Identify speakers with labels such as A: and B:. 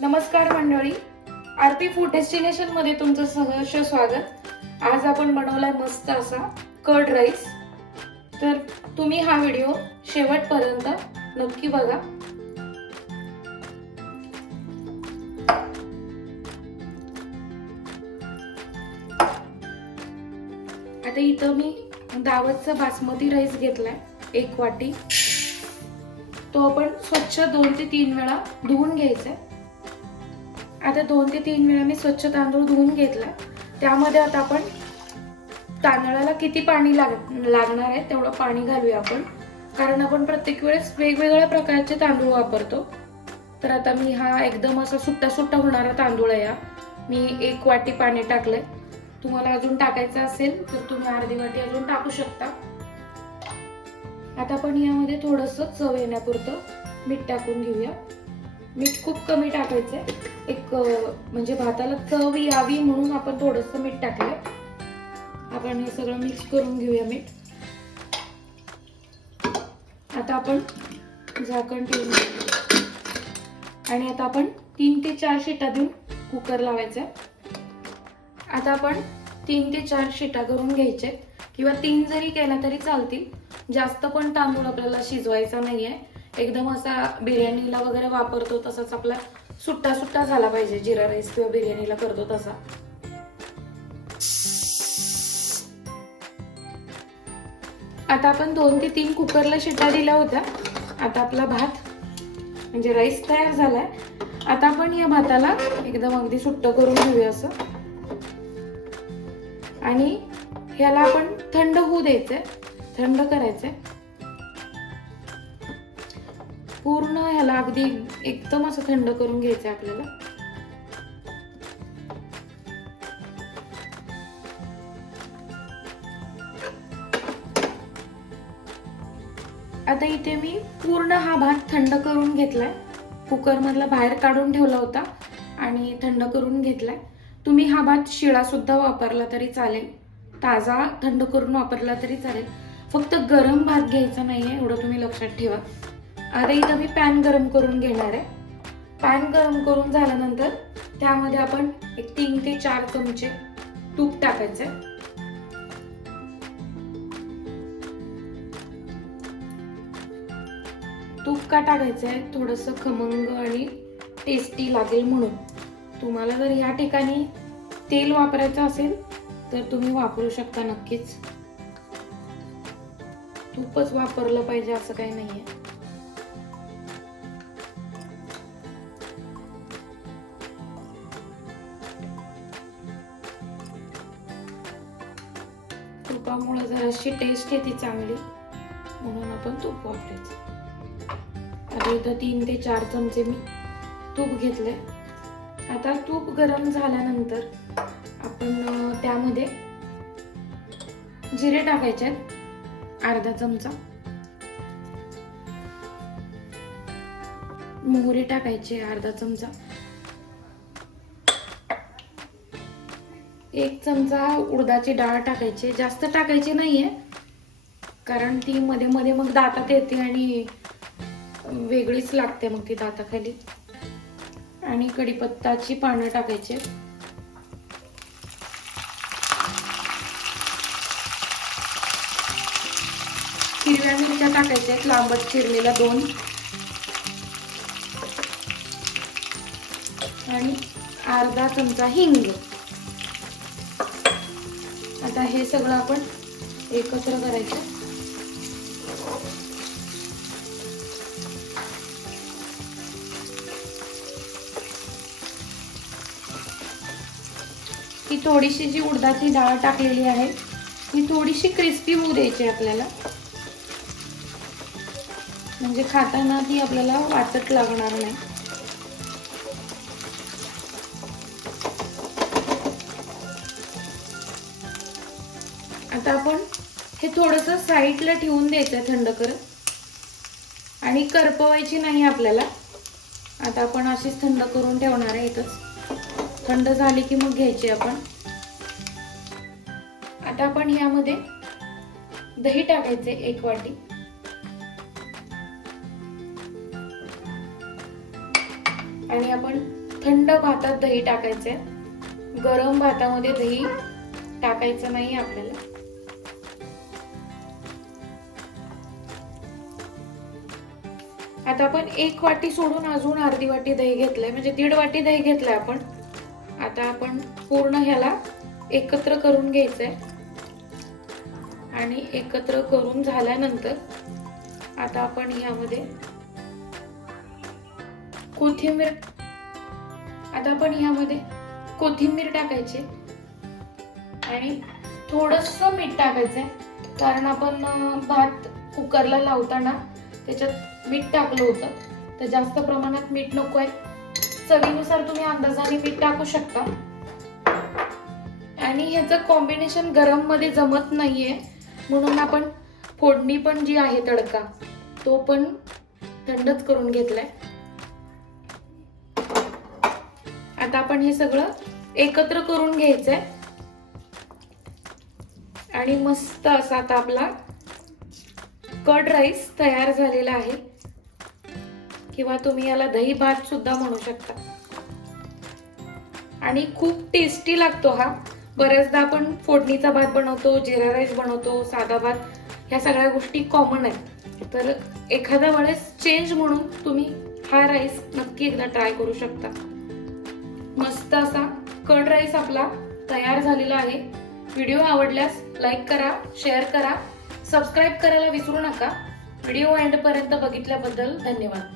A: नमस्कार मंडळी. आरती फूड डेस्टिनेशनमध्ये तुमचं सहर्ष स्वागत. आज आपण बनवलाय मस्त असा कर्ड राईस तर तुम्ही हा व्हिडिओ शेवटपर्यंत नक्की बघा. आता इथं मी दावतचा बासमती राईस घेतलाय एक वाटी. तो आपण स्वच्छ दोन ते तीन वेळा धुवून घ्यायचा आहे आता दोन ते तीन वेळा मी स्वच्छ तांदूळ धुवून घेतला. त्यामध्ये आता आपण तांदळाला किती पाणी लाग लागणार आहे तेवढं पाणी घालूया आपण. कारण आपण प्रत्येक वेळेस वेगवेगळ्या प्रकारचे तांदूळ वापरतो. तर आता मी हा एकदम असा सुट्टा सुट्टा होणारा तांदूळ आहे हा. मी एक वाटी पाणी टाकलंय. तुम्हाला अजून टाकायचं असेल तर तुम्ही अर्धी वाटी अजून टाकू शकता. आता आपण यामध्ये थोडस चव येण्यापुरतं मीठ टाकून घेऊया. मीठ खूप कमी टाकायचंय. एक म्हणजे भाताला चव यावी म्हणून आपण थोडस मीठ टाकलंय. आपण हे सगळं मिक्स करून घेऊया मीठ. आता आपण झाकण ठेवून आणि आता आपण तीन ते चार शिटा देऊन कुकर लावायचा आता आपण तीन ते चार शिटा करून घ्यायचे किंवा तीन जरी केला तरी चालतील. जास्त पण तांदूळ आपल्याला शिजवायचा नाही आहे एकदम असा बिर्याणीला वगैरे वापरतो तसाच आपला सुट्टा सुट्टा झाला पाहिजे. जिरा राईस किंवा बिर्याणीला करतो तसा. आता आपण दोन ते तीन कुकरला शिट्टा दिल्या होत्या. आता आपला भात म्हणजे राईस तयार झालाय. आता आपण या भाताला एकदम अगदी सुट्ट करून घेऊया असं. आणि ह्याला आपण थंड होऊ द्यायचंय. थंड करायचंय. पूर्ण ह्याला अगदी एकदम असं थंड करून घ्यायचंय आपल्याला. आता इथे मी पूर्ण हा भात थंड करून घेतलाय. कुकर मधला बाहेर काढून ठेवला होता आणि थंड करून घेतलाय. तुम्ही हा भात शिळा सुद्धा वापरला तरी चालेल. ताजा थंड करून वापरला तरी चालेल. फक्त गरम भात घ्यायचा नाहीये एवढं तुम्ही लक्षात ठेवा. आता इथं मी पॅन गरम करून घेणार आहे. पॅन गरम करून झाल्यानंतर त्यामध्ये आपण एक तीन ते चार चमचे तूप टाकायचे तूप का टाकायचं आहे? थोडस खमंग आणि टेस्टी लागेल म्हणून. तुम्हाला जर ह्या ठिकाणी तेल वापरायचं असेल तर तुम्ही वापरू शकता नक्कीच. तूपच वापरलं पाहिजे असं काही नाही आहे तुपामुळे जराशी टेस्ट येते चांगली. म्हणून आपण तूप वापरायचं. आता इथं तीन ते चार चमचे मी तूप घेतले आता तूप गरम झाल्यानंतर आपण त्यामध्ये जिरे टाकायचे आहेत. अर्धा चमचा. मोहरी टाकायची अर्धा चमचा. एक चमचा उडदाची डाळ टाकायची. जास्त टाकायची नाही आहे कारण ती मध्ये मध्ये मग दातात येते आणि वेगळीच लागते मग ती दाताखाली. आणि कढीपत्ताची पानं टाकायची. आहेत. हिरव्या मिरच्या टाकायच्या. आहेत लांबट चिरलेल्या दोन. आणि अर्धा चमचा हिंग. आता हे सगळं आपण एकत्र करायचं. ही थोडीशी जी उडदाची डाळ टाकलेली आहे ही थोडीशी क्रिस्पी होऊ द्यायची आपल्याला. म्हणजे खाताना ती आपल्याला वाचत लागणार नाही. आता आपण हे थोडस साईडला ठेवून द्यायचं थंड करत. आणि करपवायची नाही आपल्याला. आता आपण अशीच थंड करून ठेवणार आहे इथंच. थंड झाली की मग घ्यायची आपण. आता आपण यामध्ये दही टाकायचे एक वाटी. आणि आपण थंड भातात दही टाकायचे गरम भातामध्ये दही टाकायचं नाही आपल्याला. आता आपण एक वाटी सोडून अजून अर्धी वाटी दही घेतलंय म्हणजे दीड वाटी दही घेतलंय आपण. आता आपण पूर्ण ह्याला एकत्र करून घ्यायचंय. आणि एकत्र करून झाल्यानंतर आता आपण ह्यामध्ये कोथिंबीर आता आपण ह्यामध्ये कोथिंबीर टाकायची. आणि थोडस मीठ टाकायचंय कारण आपण भात कुकरला लावताना त्याच्यात मीठ टाकलं होतं. तर जास्त प्रमाणात मीठ नको आहे. चवीनुसार तुम्ही अंदाजाने मीठ टाकू शकता. आणि ह्याचं कॉम्बिनेशन गरममध्ये जमत नाहीये. म्हणून आपण फोडणी पण जी आहे तडका तो पण थंडच करून घेतलाय. आता आपण हे सगळं एकत्र करून घ्यायचंय. आणि मस्त असा आता आपला कर्ड राईस तयार झालेला आहे. किंवा तुम्ही याला दही भात सुद्धा म्हणू शकता. आणि खूप टेस्टी लागतो हा. बऱ्याचदा आपण फोडणीचा भात बनवतो जिरा राईस बनवतो साधा भात ह्या सगळ्या गोष्टी कॉमन आहेत. तर एखाद्या वेळेस चेंज म्हणून तुम्ही हा राईस नक्की एकदा ट्राय करू शकता. मस्त असा कर्ड राईस आपला तयार झालेला आहे. व्हिडिओ आवडल्यास लाईक करा शेअर करा. सबस्क्राईब करायला विसरू नका. व्हिडिओ एंडपर्यंत बघितल्याबद्दल धन्यवाद.